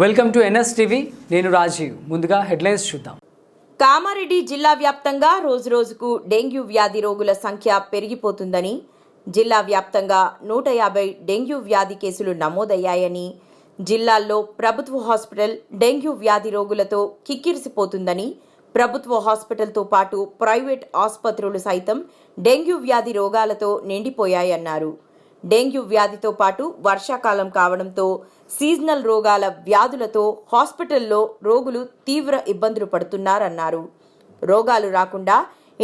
Welcome to NSTV. నేను రాజీవ్. ముందుగా headlines చూద్దాం. కామారెడ్డి జిల్లా వ్యాప్తంగా రోజురోజుకు డెంగ్యూ వ్యాధి రోగుల సంఖ్య పెరిగిపోతుందని, జిల్లా వ్యాప్తంగా 150 డెంగ్యూ వ్యాధి కేసులు నమోదయ్యాయని, జిల్లాల్లో ప్రభుత్వ హాస్పిటల్ డెంగ్యూ వ్యాధి రోగులతో కిక్కిరిసిపోతుందని, ప్రభుత్వ హాస్పిటల్తో పాటు ప్రైవేట్ ఆసుపత్రులు సైతం డెంగ్యూ వ్యాధి రోగాలతో నిండిపోయాయన్నారు. డెంగ్యూ వ్యాధితో పాటు వర్షాకాలం కావడంతో సీజనల్ రోగాల వ్యాధులతో హాస్పిటల్లో రోగులు తీవ్ర ఇబ్బందులు పడుతున్నారన్నారు. రోగాలు రాకుండా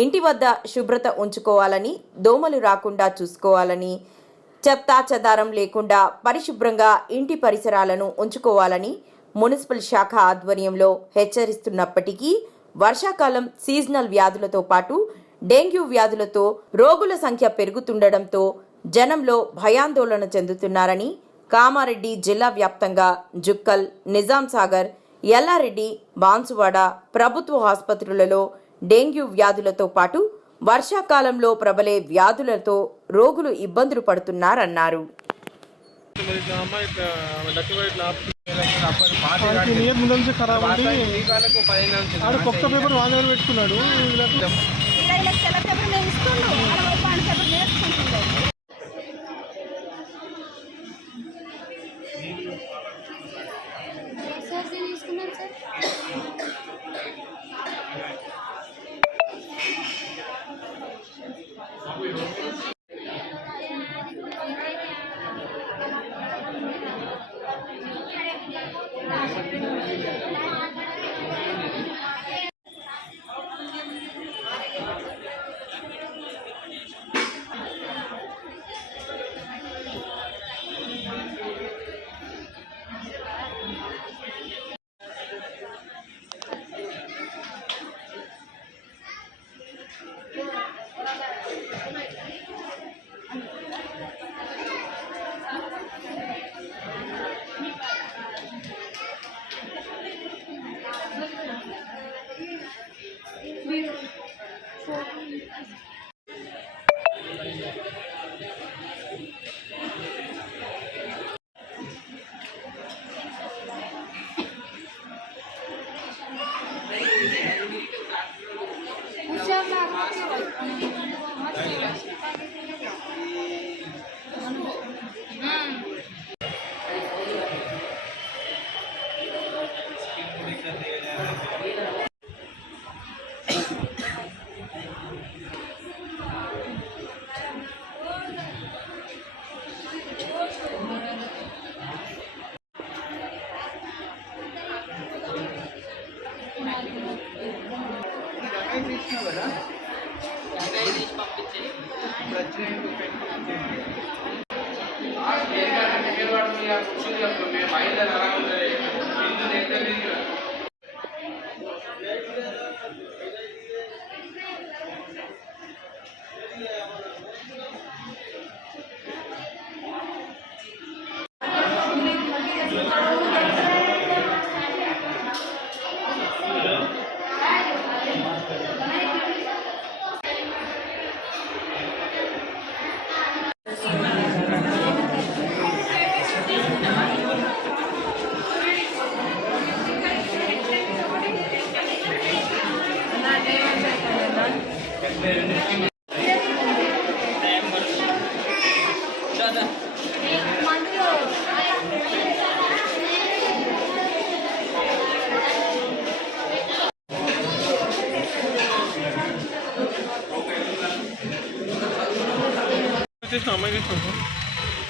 ఇంటి వద్ద శుభ్రత ఉంచుకోవాలని, దోమలు రాకుండా చూసుకోవాలని, చెత్తా చెదారం లేకుండా పరిశుభ్రంగా ఇంటి పరిసరాలను ఉంచుకోవాలని మున్సిపల్ శాఖ ఆధ్వర్యంలో హెచ్చరిస్తున్నప్పటికీ వర్షాకాలం సీజనల్ వ్యాధులతో పాటు డెంగ్యూ వ్యాధులతో రోగుల సంఖ్య పెరుగుతుండటంతో జనంలో భయాందోళన చెందుతున్నారని కామారెడ్డి జిల్లా వ్యాప్తంగా జుక్కల్, నిజాం సాగర్, ఎల్లారెడ్డి, బాన్సువాడ ప్రభుత్వ ఆసుపత్రులలో డెంగ్యూ వ్యాధులతో పాటు వర్షాకాలంలో ప్రబలే వ్యాధులతో రోగులు ఇబ్బందులు పడుతున్నారన్నారు.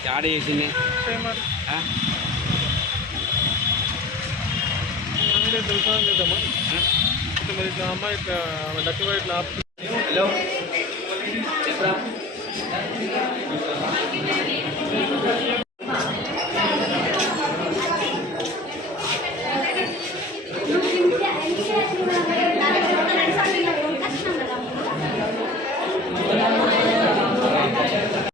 యాడ చేసింది హలో చెప్పరా